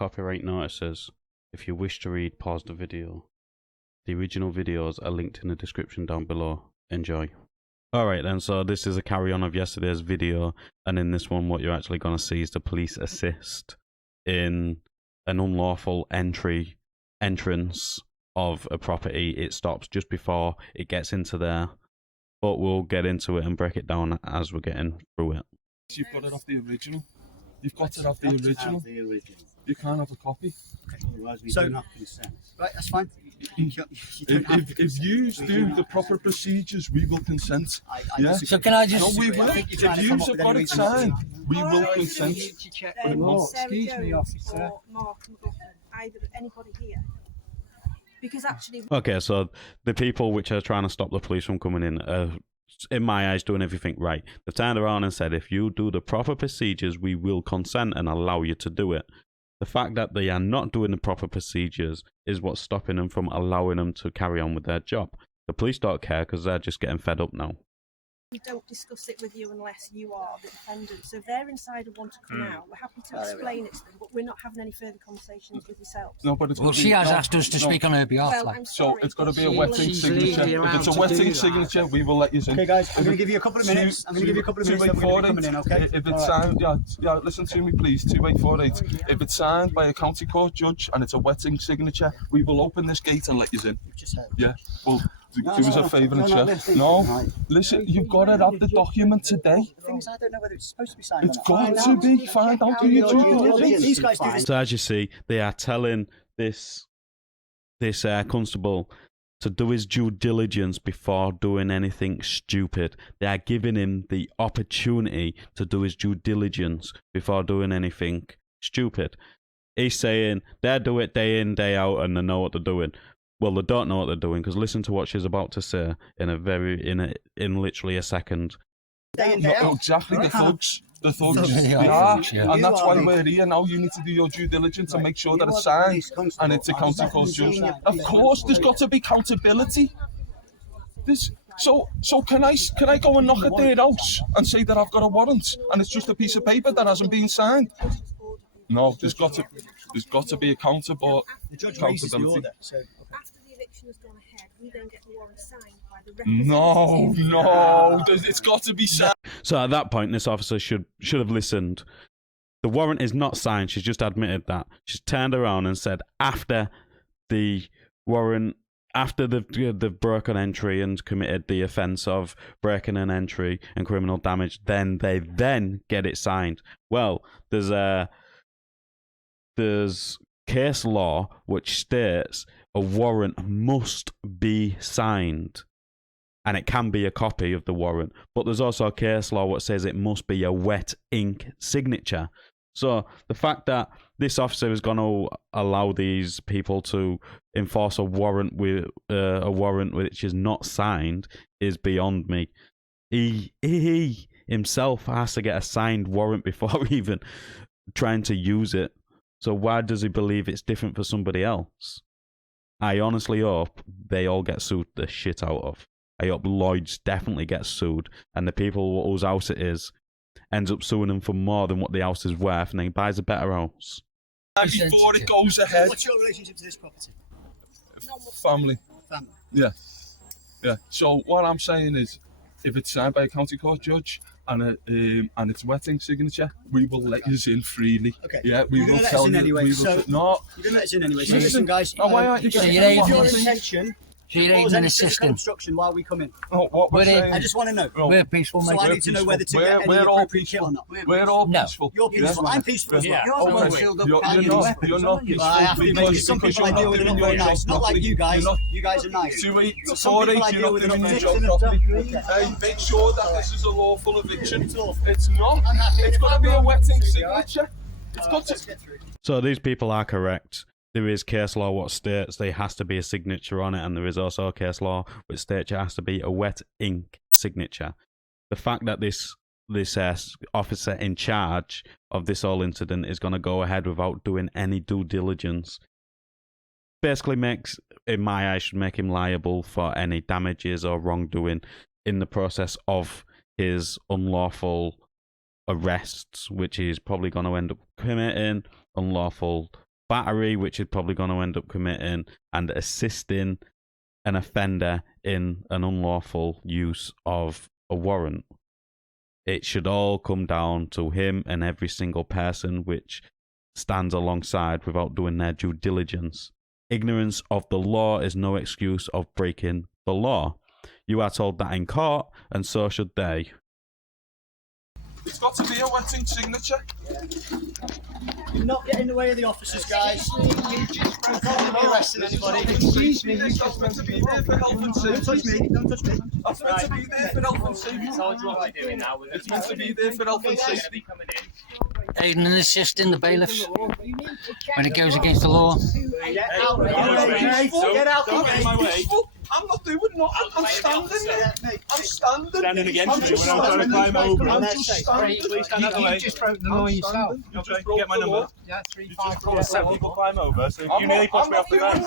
copyright notices. If you wish to read, pause the video. The original videos are linked in the description down below. Enjoy. Alright then, so this is a carry on of yesterday's video, and in this one what you're actually going to see is the police assist in an unlawful entrance of a property. It stops just before it gets into there, but we'll get into it and break it down as we're getting through it. You've got it off the original. You've got to have the original. You can't have a copy. So, right, that's fine. If you do the proper procedures, we will consent. Yeah? So can I just... No, we will. If you have got it signed, we will consent. Excuse me, officer. Mark, either anybody here. Because actually... Okay, so the people which are trying to stop the police from coming in my eyes, doing everything right. They've turned around and said, if you do the proper procedures, we will consent and allow you to do it. The fact that they are not doing the proper procedures is what's stopping them from allowing them to carry on with their job. The police don't care because they're just getting fed up now. We don't discuss it with you unless you are the defendant. So if they're inside and want to come out, we're happy to explain it to them, but we're not having any further conversations with yourselves. No, but it's Well, she has asked us to speak on her behalf. Well, I'm so sorry, it's got to be a but wetting signature. If it's a wetting signature, we will let you in. Okay, guys, I'm going to give you a couple of minutes. I'm going to give you a couple of minutes. Then we're going to be coming in, okay? If it's signed, yeah, listen to me, please. 2848. If it's signed by a county court judge and it's a wetting signature, we will open this gate and let you in. Yeah. Well, do us a favour and check. No, listen, you've got to have the document today. The thing is, I don't know whether it's supposed to be signed. It's got to be. Find out who you do. These guys do this. So as you see, they are telling this constable to do his due diligence before doing anything stupid. They are giving him the opportunity to do his due diligence before doing anything stupid. He's saying they do it day in, day out, and they know what they're doing. Well, they don't know what they're doing, because listen to what she's about to say in literally a second. No, exactly, the thugs. The thugs. Yeah. And that's why we're here now. You need to do your due diligence and make sure that it's signed and it's a county court judge. Of course, there's got to be accountability. So can I go and knock at their house and say that I've got a warrant and it's just a piece of paper that hasn't been signed? No, there's got to be accountability. The judge raises the order. So after the eviction has gone ahead, we then get the warrant signed by the No, it's got to be signed. So at that point, this officer should have listened. The warrant is not signed. She's just admitted that. She's turned around and said after the warrant, after they've broken entry and committed the offence of breaking an entry and criminal damage, then they get it signed. Well, there's case law which states a warrant must be signed, and it can be a copy of the warrant, but there's also a case law which says it must be a wet ink signature. So the fact that this officer is going to allow these people to enforce a warrant which is not signed is beyond me. He himself has to get a signed warrant before even trying to use it. So why does he believe it's different for somebody else? I honestly hope they all get sued the shit out of. I hope Lloyd's definitely gets sued, and the people whose house it is ends up suing them for more than what the house is worth, and then buys a better house. Before it goes ahead. what's your relationship to this property? Family. Family. Yeah. So what I'm saying is, if it's signed by a county court judge and it's wetting signature, we will let you in freely. Okay. Yeah, we will tell you. Anyway, We will so no. you're going to let us in anyway. So listen, guys. Why aren't you getting you're Your intention. So you're Cause even any assisting. physical obstruction while we come in. what we're saying? I just want to know. We're peaceful, mate. So I need to know whether to get any We're all appropriate kit or not. We're all No. peaceful. You're peaceful. I'm peaceful as well. Okay. You're not peaceful. I have to make some people I deal with are not very nice. Not like you guys. You guys are nice. 2848, you're not doing your job properly. Hey, make sure that this is a lawful eviction. It's not. It's got to be a wetting signature. It's got to. So these people are correct. There is case law what states there has to be a signature on it, and there is also a case law which states it has to be a wet ink signature. The fact that this officer in charge of this whole incident is going to go ahead without doing any due diligence basically makes, in my eyes, should make him liable for any damages or wrongdoing in the process of his unlawful arrests, which he's probably going to end up committing, unlawful battery, which he's probably going to end up committing, and assisting an offender in an unlawful use of a warrant. It should all come down to him and every single person which stands alongside without doing their due diligence. Ignorance of the law is no excuse of breaking the law. You are told that in court, and so should they. It's got to be a wet ink signature. You're not getting in the way of the officers, guys. I can't be arresting anybody. Excuse me, that's meant to be there for health and safety. Don't touch me, don't touch me. That's meant to be there for health and safety. It's meant to be there for health and safety. Aiding and assisting the bailiffs when it goes against the law. Get out, get out, Don't get in my way. I'm not doing nothing. I'm standing there. I'm standing. Standing against me when I'm trying to climb over. I'm just standing. Please stand out of the way. You just broke the law yourself. You just get my number. Yeah, You just brought 7 people climb over, so you nearly pushed me off the fence.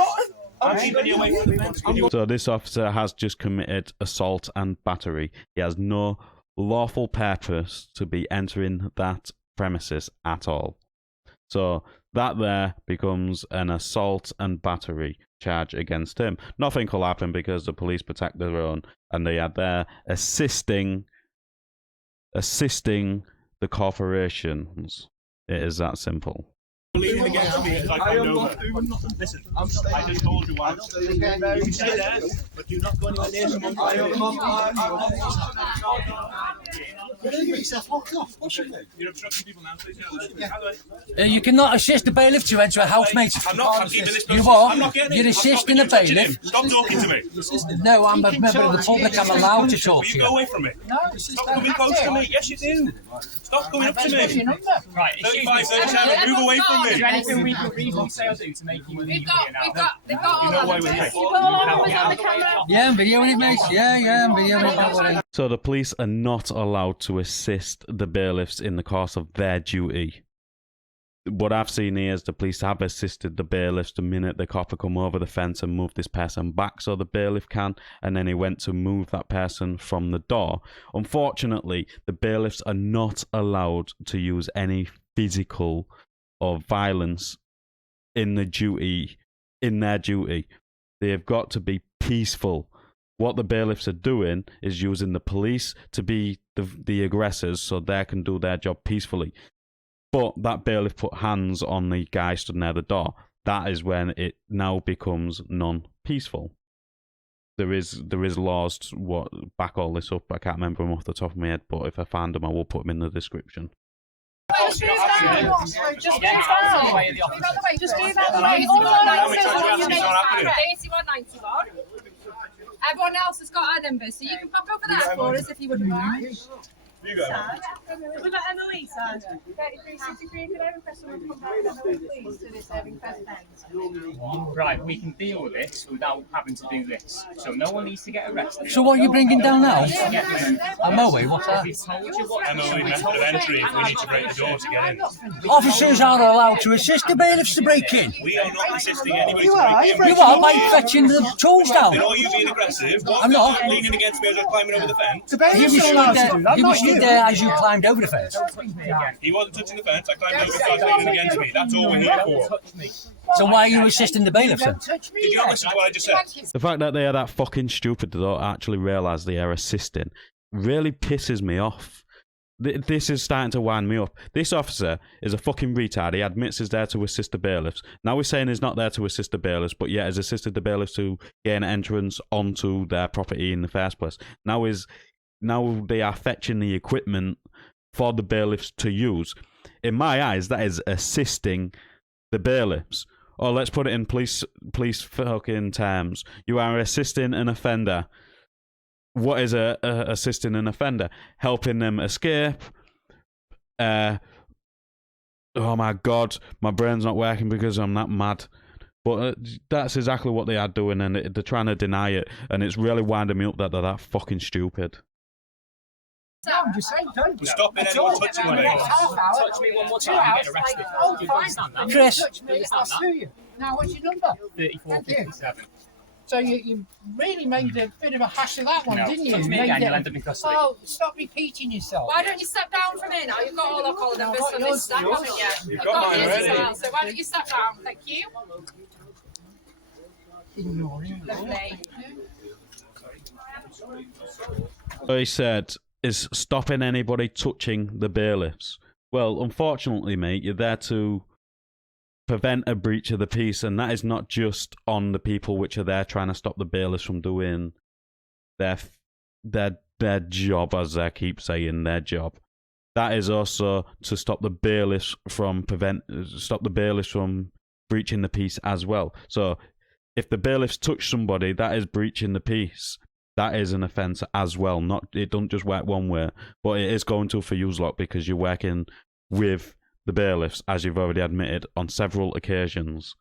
I'm keeping you away from the fence. So this officer has just committed assault and battery. He has no lawful purpose to be entering that premises at all. So that there becomes an assault and battery charge against him. Nothing will happen because the police protect their own, and they are there assisting the corporations. It is that simple. Leaning against me as I I climbed am over. not doing nothing. Listen, I'm staying. I just told you once. You can stay there, but do not go anywhere near someone. I am not. You're obstructing people now, please. Out of the way. You cannot assist the bailiff to enter a house, mate. I'm not. I'm keeping this person. You are. I'm not getting You're it. assisting I'm a stopping you bailiff. touching him. Stop talking to me. No, I'm a member of the public. I'm allowed to talk Will to you go you. away from me? Stop coming close to me. Yes, you do. Stop coming up to me. Right, 35, 37, move away from is there me. anything we can reasonably say or do to make you leave here now? You know why we're here. Yeah, I'm videoing it, mate. Yeah, I'm videoing it. So the police are not allowed to assist the bailiffs in the course of their duty. What I've seen here is the police have assisted the bailiffs the minute the copper come over the fence and move this person back so the bailiff can, and then he went to move that person from the door. Unfortunately, the bailiffs are not allowed to use any physical or violence in their duty. They have got to be peaceful. What the bailiffs are doing is using the police to be the aggressors so they can do their job peacefully. But that bailiff put hands on the guy stood near the door. That is when it now becomes non-peaceful. There is laws to back all this up. I can't remember them off the top of my head, but if I find them, I will put them in the description. Just do that. Just do that. Everyone else has got our numbers, so you can pop over that for us if you wouldn't mind. You go. We've got MOE signed. 3363, could I request someone to come back with MOE, please, to this serving president? Right, we can deal with this without having to do this. So no one needs to get arrested. So what are you bringing down now? I'm MOE, what's that? MOE method of entry if we need to break the door to get in. Officers are allowed to assist the bailiffs to break in. We are not assisting anybody to break in. You are by fetching the tools down. Then are you being aggressive? I'm not. Leaning against me as I was climbing over the fence. He was stood there as you climbed over the fence. He wasn't touching the fence. I climbed over so I was leaning against me. That's all we're here for. So why are you assisting the bailiffs then? Did you not listen to what I just said? The fact that they are that fucking stupid they don't actually realise they are assisting really pisses me off. This is starting to wind me up. This officer is a fucking retard. He admits he's there to assist the bailiffs. Now he's saying he's not there to assist the bailiffs, but yet has assisted the bailiffs to gain entrance onto their property in the first place. Now they are fetching the equipment for the bailiffs to use. In my eyes, that is assisting the bailiffs. Or let's put it in police fucking terms. You are assisting an offender. What is assisting an offender? Helping them escape. Oh my God, my brain's not working because I'm that mad. But that's exactly what they are doing, and they're trying to deny it. And it's really winding me up that they're that fucking stupid. I'm just saying, don't. We're stopping anyone touching me. Touch me one more time, you get arrested. Do you understand that? Chris. Touch me, I'll sue you. Now, what's your number? 3457. So you really made a bit of a hash of that one, No, didn't you? touch me Made again, it- you'll end up in custody. Oh, stop repeating yourself. Why don't you step down from here now? You've got all our collar numbers I've got from yours, this stack, yours. haven't you? You've I've got mine his as already. well, so why don't you step down? Thank you. Ignore him. Lovely. What he said is stopping anybody touching the bailiffs. Well, unfortunately, mate, you're there to prevent a breach of the peace, and that is not just on the people which are there trying to stop the bailiffs from doing their job, as they keep saying, their job. That is also to stop the bailiffs from breaching the peace as well. So, if the bailiffs touch somebody, that is breaching the peace. That is an offence as well. It don't just work one way, but it is going to for you lot because you're working with the bailiffs, as you've already admitted on several occasions.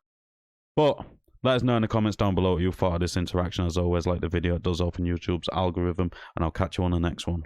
But let us know in the comments down below what you thought of this interaction. As always, like the video, it does open YouTube's algorithm, and I'll catch you on the next one.